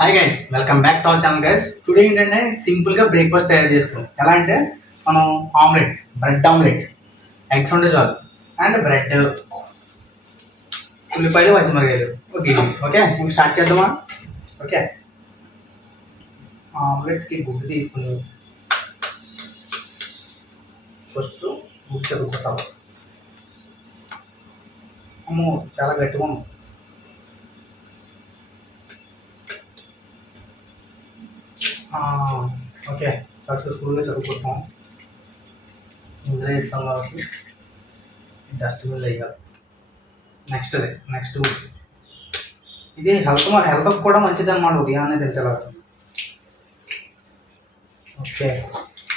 Hi guys, welcome back to our channel guys. Today ఏంటంటే సింపుల్గా బ్రేక్ఫాస్ట్ తయారు చేసుకున్నాం. ఎలా అంటే మనం ఆమ్లెట్, బ్రెడ్ ఆమ్లెట్, ఎగ్స్ ఉంటే చాలు, అండ్ బ్రెడ్, ఉల్లిపాయలు, పచ్చిమిరకాయలు, ఓకే ఓకే ఇంక స్టార్ట్ చేద్దామా? ఓకే, ఆమ్లెట్కి గుడ్డు తీసుకుని ఫస్ట్ గుడ్డు చదువుకుంటాము. అమ్మో చాలా గట్టిగా ఉంది. ఓకే, సక్సెస్ఫుల్గా చదువుకుంటాం. ఇందులో ఇస్తాం కాబట్టి డస్ట్బిన్ వేయాలి. నెక్స్ట్ ఇది హెల్త్ కూడా మంచిది అన్నమాట. ఉదయాన్నే తింటారు. ఓకే,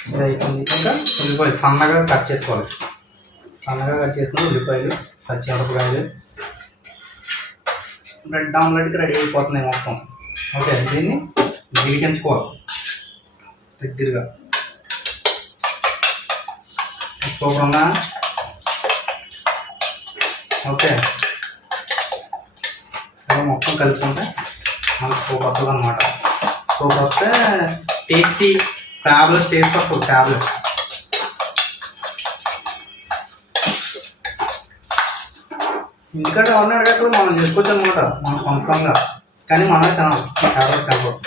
ఇది అయిపోయింది. ఇంకా ఉల్లిపాయలు సన్నగా కట్ చేసుకోవాలి. సన్నగా కట్ చేసుకుని ఉల్లిపాయలు, పచ్చిమిరపకాయలు, బ్రెడ్ ఆమ్లెట్కి రెడీ అయిపోతున్నాయి మొత్తం. ఓకే, దీన్ని గిలికించుకోవాలి దగ్గరగా. సూపర్. ఓకే, సరే మొత్తం కలుపుకుంటే మనకు సూపర్ వస్తుంది అనమాట. సూపర్ వస్తే టేస్టీ ట్యాబ్లెట్స్ టేస్ట్ వస్తుంది. ట్యాబ్లెట్స్ ఎందుకంటే ఎవరిని అడగట్లు మనం చేసుకోవచ్చు అనమాట, మన సొంతంగా. కానీ మనమే తినాలి, ట్యాబ్లెట్ తినకూడదు.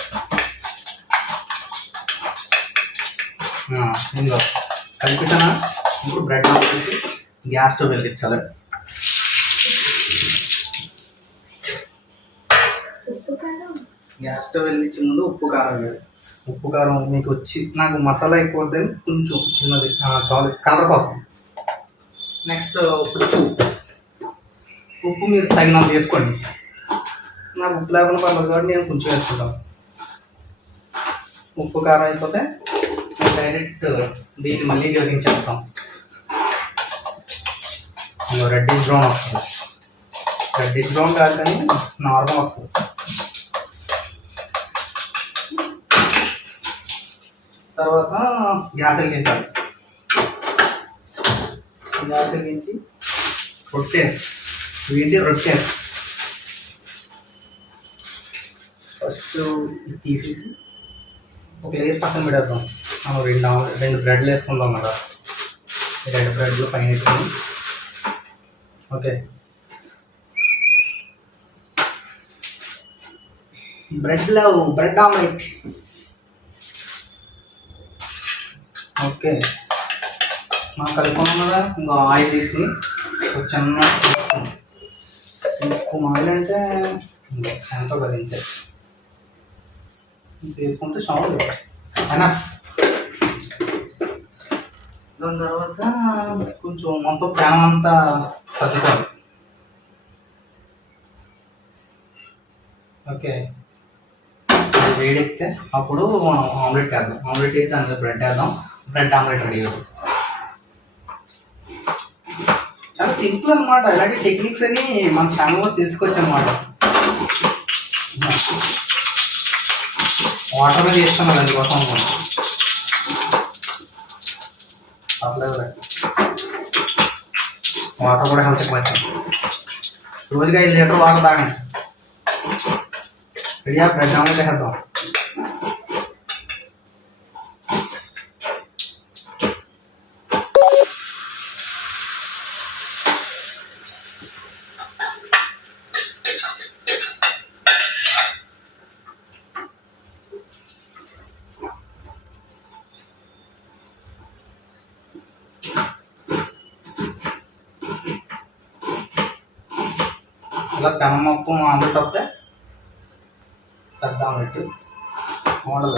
ఇందులో కలిపితేనా ఇప్పుడు బ్రెడ్ ఆమ్లెట్ గ్యాస్ స్టవ్ వెలిగించాలి. గ్యాస్ స్టవ్ వెలిగించే ముందు ఉప్పు కారం వేయాలి. ఉప్పు కారం మీకు వచ్చి, నాకు మసాలా ఎక్కువ వద్దని కొంచెం చిన్నది చాలు, కలర్ కోసం. నెక్స్ట్ ఉప్పు మీరు తగినంత వేసుకోండి. నాకు ఉప్పు లేకుండా పర్లేదు కాబట్టి నేను కొంచెం వేసుకుంటాను. ఉప్పు కారం అయిపోతే డైరెక్ట్ దీన్ని మళ్ళీ జోగించేస్తాం. రెడ్డిష్ బ్రౌన్ వస్తుంది. రెడ్డిష్ బ్రౌన్ కాదు కానీ నార్మల్ వస్తుంది. తర్వాత గ్యాస్ వెలిగించాలి. గ్యాస్ వెలిగించి రొట్టెస్ ఫస్ట్ తీసేసి ఒక లేయర్ పక్కన పెడేద్దాం. మనం రెండు బ్రెడ్లు వేసుకుందాం కదా. రెండు బ్రెడ్లు పైన వేసుకొని, ఓకే, బ్రెడ్ ఆమ్లెట్. ఓకే, మనం కలుపుకున్నాం కదా. ఇంకా ఆయిల్ తీసుకుని ఒక చిన్న ఆయిల్ అంటే ఎంతో కదిలించే తీసుకుంటే స్టవ్ అయినా. దాని తర్వాత కొంచెం మొత్తం ప్యాన్ అంతా సర్దుకోవాలి. ఓకే, వేడెక్కితే అప్పుడు మనం ఆమ్లెట్ వేద్దాం. ఆమ్లెట్ వేస్తే అందులో బ్రెడ్ వేద్దాం. బ్రెడ్ ఆమ్లెట్ రెడీ అవుతుంది. చాలా సింపుల్ అనమాట. ఇలాంటి టెక్నిక్స్ అని మన ఛానల్లో తీసుకొచ్చు అనమాట. వాటర్ మీద చేస్తాం కదా, అందుకోసం అట్లా వాటర్ కూడా హెల్త్ ఎక్కువ వచ్చాం. రోజుగా 5 లీటర్ వాటర్ తాగండి. రెడీ బ్రెడ్ ఆమ్లెట్ వేద్దాం. ఇలా పెనం మొత్తం ఆమ్లెట్ వస్తే పెద్ద ఆమ్లెట్ మోడల్.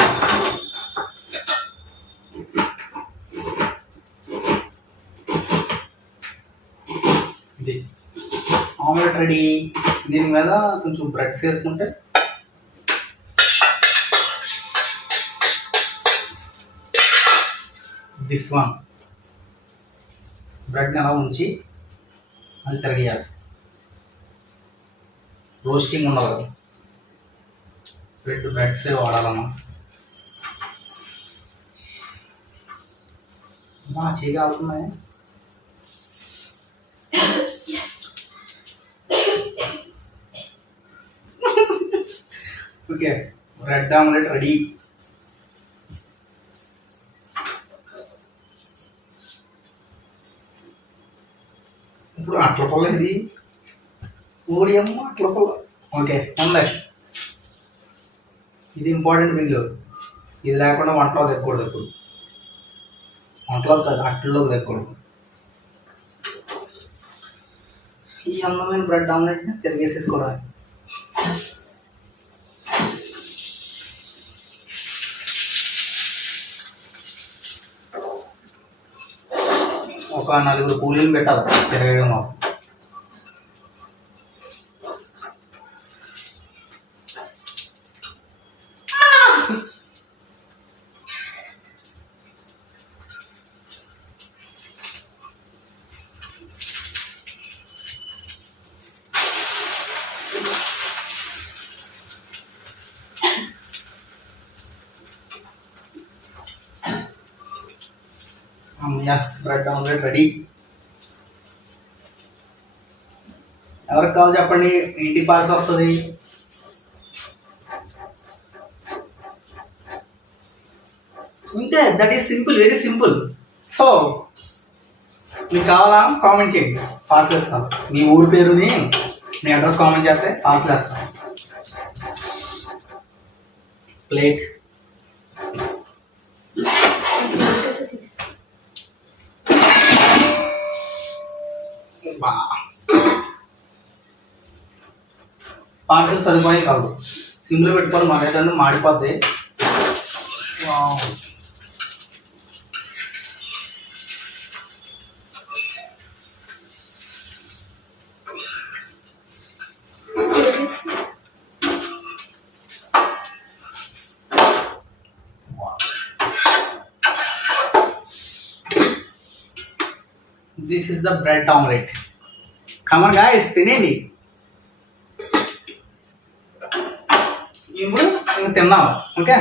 ఇది ఆమ్లెట్ రెడీ. దీని మీద కొంచెం బ్రెడ్స్ వేసుకుంటే దిస్ వన్ బ్రెడ్ని అలా ఉంచి అది తిరగేయాలి. రోస్టింగ్ ఉండదు కదా, బ్రెడ్సే వాడాలమ్మా. చీగా అవుతున్నాయి. Okay, bread omelette ready. ఇప్పుడు అట్ల పొల్ల ఇది ఊడియమ్మ అట్ల పొల్ల. ఓకే ఉంది. ఇది ఇంపార్టెంట్ మిగిలి. ఇది లేకుండా వంటలో తెక్కకూడదు. ఇప్పుడు వంటలో కాదు అట్లలోకి తెక్కకూడదు. ఈ అందమైన బ్రెడ్ ఆమ్లెట్ని తిరిగేసేసుకోవడానికి. ఒక 4 కూలీలు పెట్టాలి తిరగడం. Bread omelette ready. ఎవరికి కావాలి చెప్పండి, ఇంటి పార్సల్ వస్తుంది. ఇంతే, that is simple, very simple. So మీకు కావాలా కామెంట్ చేయండి, పార్సల్ ఇస్తాను. మీ ఊరి పేరుని మీ అడ్రస్ కామెంట్ చేస్తే పార్సల్ వేస్తాను. ప్లేట్ పార్సల్ సరిపోయి కాదు, సిమ్లో పెట్టుకొని మాట్లాడటానికి మాడిపోద్ది. This is the bread omelette. Come on guys, తినేయండి. ఇప్పుడు తిన్నాం. ఓకే.